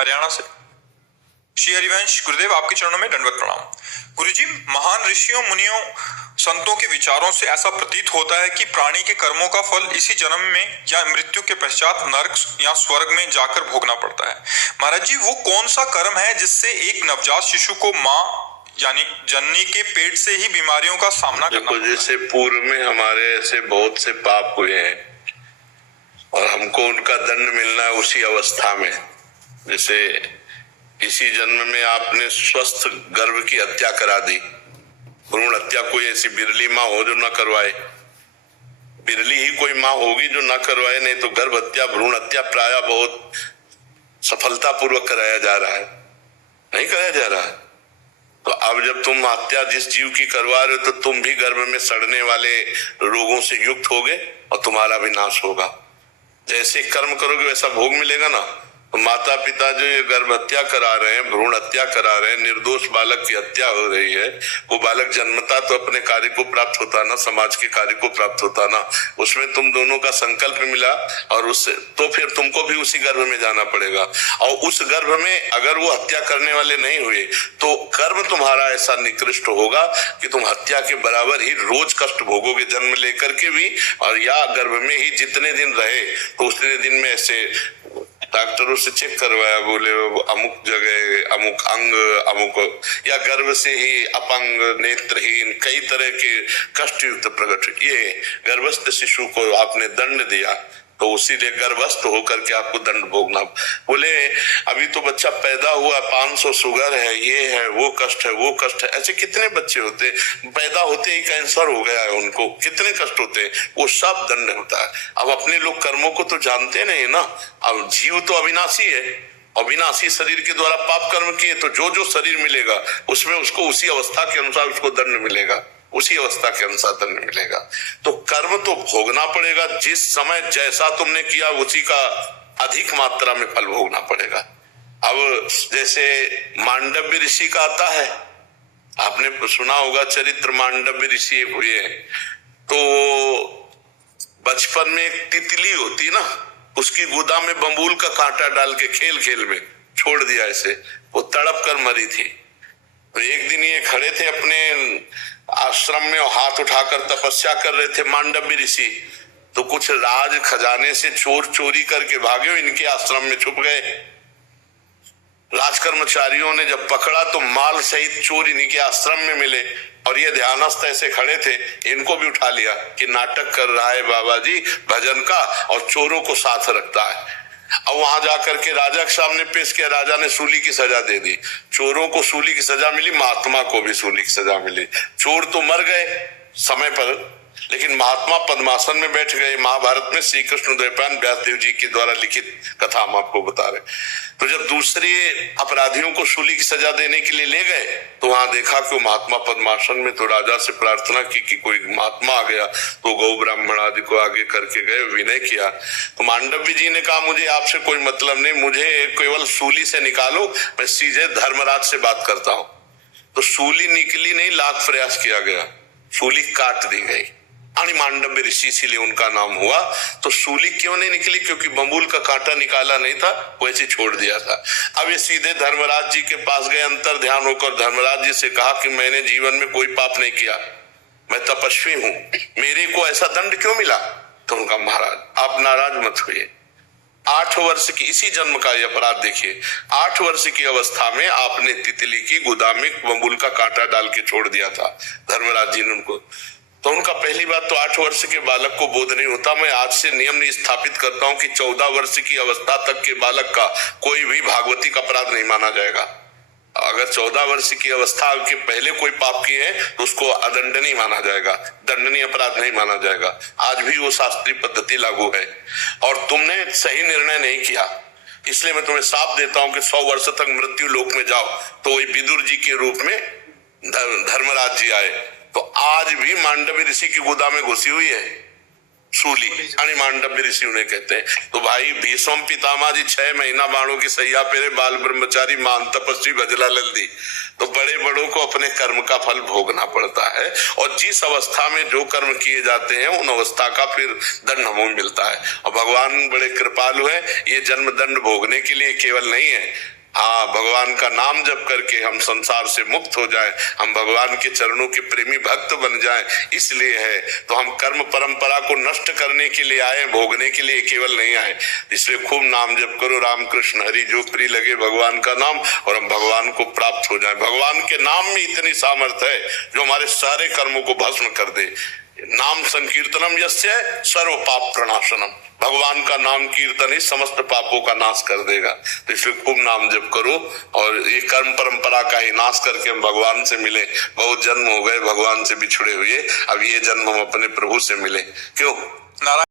हरियाणा से। श्री हरिवंश गुरुदेव, आपके चरणों में दंडवत प्रणाम। गुरुजी, महान ऋषियों मुनियों संतों के विचारों से ऐसा प्रतीत होता है कि प्राणी के कर्मों का फल इसी जन्म में या मृत्यु के पश्चात नरक या स्वर्ग में जाकर भोगना पड़ता है। महाराज जी, वो कौन सा कर्म है जिससे एक नवजात शिशु को माँ यानी जननी के पेट से ही बीमारियों का सामना करना पड़ता है? जैसे पूर्व में हमारे ऐसे बहुत से पाप हुए हैं और हमको उनका दंड मिलना है उसी अवस्था में। जैसे इसी जन्म में आपने स्वस्थ गर्भ की हत्या करा दी। भ्रूण हत्या कोई ऐसी बिरली माँ हो जो न करवाए, बिरली ही कोई माँ होगी जो न करवाए, नहीं तो गर्भ हत्या भ्रूण हत्या प्रायः बहुत सफलता पूर्वक कराया जा रहा है, नहीं कराया जा रहा है। तो अब जब तुम हत्या जिस जीव की करवा रहे हो तो तुम भी गर्भ में सड़ने वाले रोगों से युक्त होगे और तुम्हारा भी नाश होगा। जैसे कर्म करोगे वैसा भोग मिलेगा ना। तो माता पिता जो ये गर्भ हत्या करा रहे हैं, भ्रूण हत्या करा रहे हैं, निर्दोष बालक की हत्या हो रही है, वो बालक जन्मता तो अपने कार्य को प्राप्त होता ना, समाज के कार्य को प्राप्त होता ना। उसमें तुम दोनों का संकल्प मिला और उससे तो फिर तुमको भी उसी गर्भ में जाना पड़ेगा। और उस गर्भ में अगर वो हत्या करने वाले नहीं हुए तो कर्म तुम्हारा ऐसा निकृष्ट होगा कि तुम हत्या के बराबर ही रोज कष्ट भोगोगे, जन्म लेकर के भी। और या गर्भ में ही जितने दिन रहे तो उतने दिन में ऐसे डॉक्टरों से चेक करवाया, बोले अमुक जगह अमुक अंग अमुक, या गर्भ से ही अपंग नेत्रहीन कई तरह के कष्ट युक्त प्रकट। ये गर्भस्थ शिशु को आपने दंड दिया तो उसी लिए गर्भस्थ होकर के आपको दंड भोगना। बोले अभी तो बच्चा पैदा हुआ, 500 शुगर है, ये है, वो कष्ट है, वो कष्ट है। ऐसे कितने बच्चे होते पैदा होते ही कैंसर हो गया है उनको, कितने कष्ट होते हैं, वो सब दंड होता है। अब अपने लोग कर्मों को तो जानते नहीं ना। अब जीव तो अविनाशी है, अविनाशी शरीर के द्वारा पाप कर्म किए तो जो जो शरीर मिलेगा उसमें उसको उसी अवस्था के अनुसार उसको दंड मिलेगा, उसी अवस्था के अनुसार दंड मिलेगा। तो कर्म तो भोगना पड़ेगा, जिस समय जैसा तुमने किया उसी का अधिक मात्रा में फल भोगना पड़ेगा। अब जैसे मांडव्य ऋषि का आता है, आपने सुना होगा चरित्र, मांडव्य ऋषि हुए हैं। तो बचपन में एक तितली होती ना, उसकी गोदा में बम्बूल का कांटा डाल के खेल खेल में छोड़ दिया, ऐसे वो तड़प कर मरी थी। तो एक दिन ये खड़े थे अपने आश्रम में और हाथ उठाकर तपस्या कर रहे थे मांडव्य ऋषि। तो कुछ राज खजाने से चोर चोरी करके भागे, इनके आश्रम में छुप गए। राज कर्मचारियों ने जब पकड़ा तो माल सहित चोर इन्हीं के आश्रम में मिले और ये ध्यानस्थ ऐसे खड़े थे, इनको भी उठा लिया कि नाटक कर रहा है बाबा जी भजन का और चोरों को साथ रखता है। अब वहां जाकर के राजा के सामने पेश किया, राजा ने सूली की सजा दे दी। चोरों को सूली की सजा मिली, महात्मा को भी सूली की सजा मिली। चोर तो मर गए समय पर, लेकिन महात्मा पद्मासन में बैठ गए। महाभारत में श्री कृष्ण द्वैपायन व्यासदेव जी के द्वारा लिखित कथा हम आपको बता रहे। तो जब दूसरे अपराधियों को सूली की सजा देने के लिए ले गए तो वहां देखा कि महात्मा पद्मासन में। तो राजा से प्रार्थना की कि कोई महात्मा आ गया, तो गौ ब्राह्मण आदि को आगे करके गए, विनय किया। तो मांडव्य जी ने कहा मुझे आपसे कोई मतलब नहीं, मुझे केवल सूली से निकालो, मैं सीधे धर्मराज से बात करता हूं। तो सूली निकली नहीं, लाख प्रयास किया गया, सूली काट दी गई। मांडव्य ऋषि इसीलिए उनका नाम हुआ। तो सूली क्यों नहीं निकली? क्योंकि बम्बूल का कांटा निकाला नहीं था, वैसे छोड़ दिया था। अब ये सीधे धर्मराज जी के पास गए, अंतर ध्यान होकर धर्मराज जी से कहा कि मैंने जीवन में कोई पाप नहीं किया, मैं तपस्वी हूं, मेरे को ऐसा दंड क्यों मिला? तो उनका महाराज आप नाराज मत हुए, 8 वर्ष की इसी जन्म का ये अपराध देखिए, 8 वर्ष की अवस्था में आपने तितली की गोदा में बम्बूल का कांटा डाल के छोड़ दिया था धर्मराज जी ने उनको। तो उनका पहली बात तो 8 वर्ष के बालक को बोध नहीं होता। मैं आज से नियम नहीं स्थापित करता हूं कि 14 वर्ष की अवस्था तक के बालक का कोई भी भागवतिक अपराध नहीं माना जाएगा। अगर 14 वर्ष की अवस्था के पहले कोई पाप किए हैं तो उसको अदंडनीय माना जाएगा, दंडनीय अपराध नहीं माना जाएगा। आज भी वो शास्त्रीय पद्धति लागू है और तुमने सही निर्णय नहीं किया, इसलिए मैं तुम्हें साफ देता हूं कि 100 वर्ष तक मृत्यु लोक में जाओ। तो वही विदुर जी के रूप में धर्मराज जी आए। तो आज भी मांडव्य ऋषि की गोदा में घुसी हुई है, सूली आणि मांडव्य ऋषि उन्हें कहते हैं। तो भाई भीष्म पितामह जी 6 महीना बाणों की सैया पेरे, बाल ब्रह्मचारी, मान तपस्वी, भजला लल्दी। तो बड़े बड़ों को अपने कर्म का फल भोगना पड़ता है, और जिस अवस्था में जो कर्म किए जाते हैं उन अवस्था का फिर दंड हमें मिलता है। और भगवान बड़े कृपालु है, ये जन्म दंड भोगने के लिए केवल नहीं है। हाँ, भगवान का नाम जप करके हम संसार से मुक्त हो जाएं, हम भगवान के चरणों के प्रेमी भक्त बन जाएं, इसलिए है। तो हम कर्म परंपरा को नष्ट करने के लिए आए, भोगने के लिए केवल नहीं आए। इसलिए खूब नाम जप करो, राम कृष्ण हरि जो प्रिय लगे भगवान का नाम, और हम भगवान को प्राप्त हो जाएं। भगवान के नाम में इतनी सामर्थ्य है जो हमारे सारे कर्मों को भस्म कर दे। नाम संकीर्तनम यस्य सर्व पाप प्रणाशनम, भगवान का नाम कीर्तन ही समस्त पापों का नाश कर देगा। तो इसलिए खूब नाम जप करो, और ये कर्म परंपरा का ही नाश करके हम भगवान से मिले। बहुत जन्म हो गए भगवान से बिछड़े हुए, अब ये जन्म हम अपने प्रभु से मिले। क्यों? नारायण।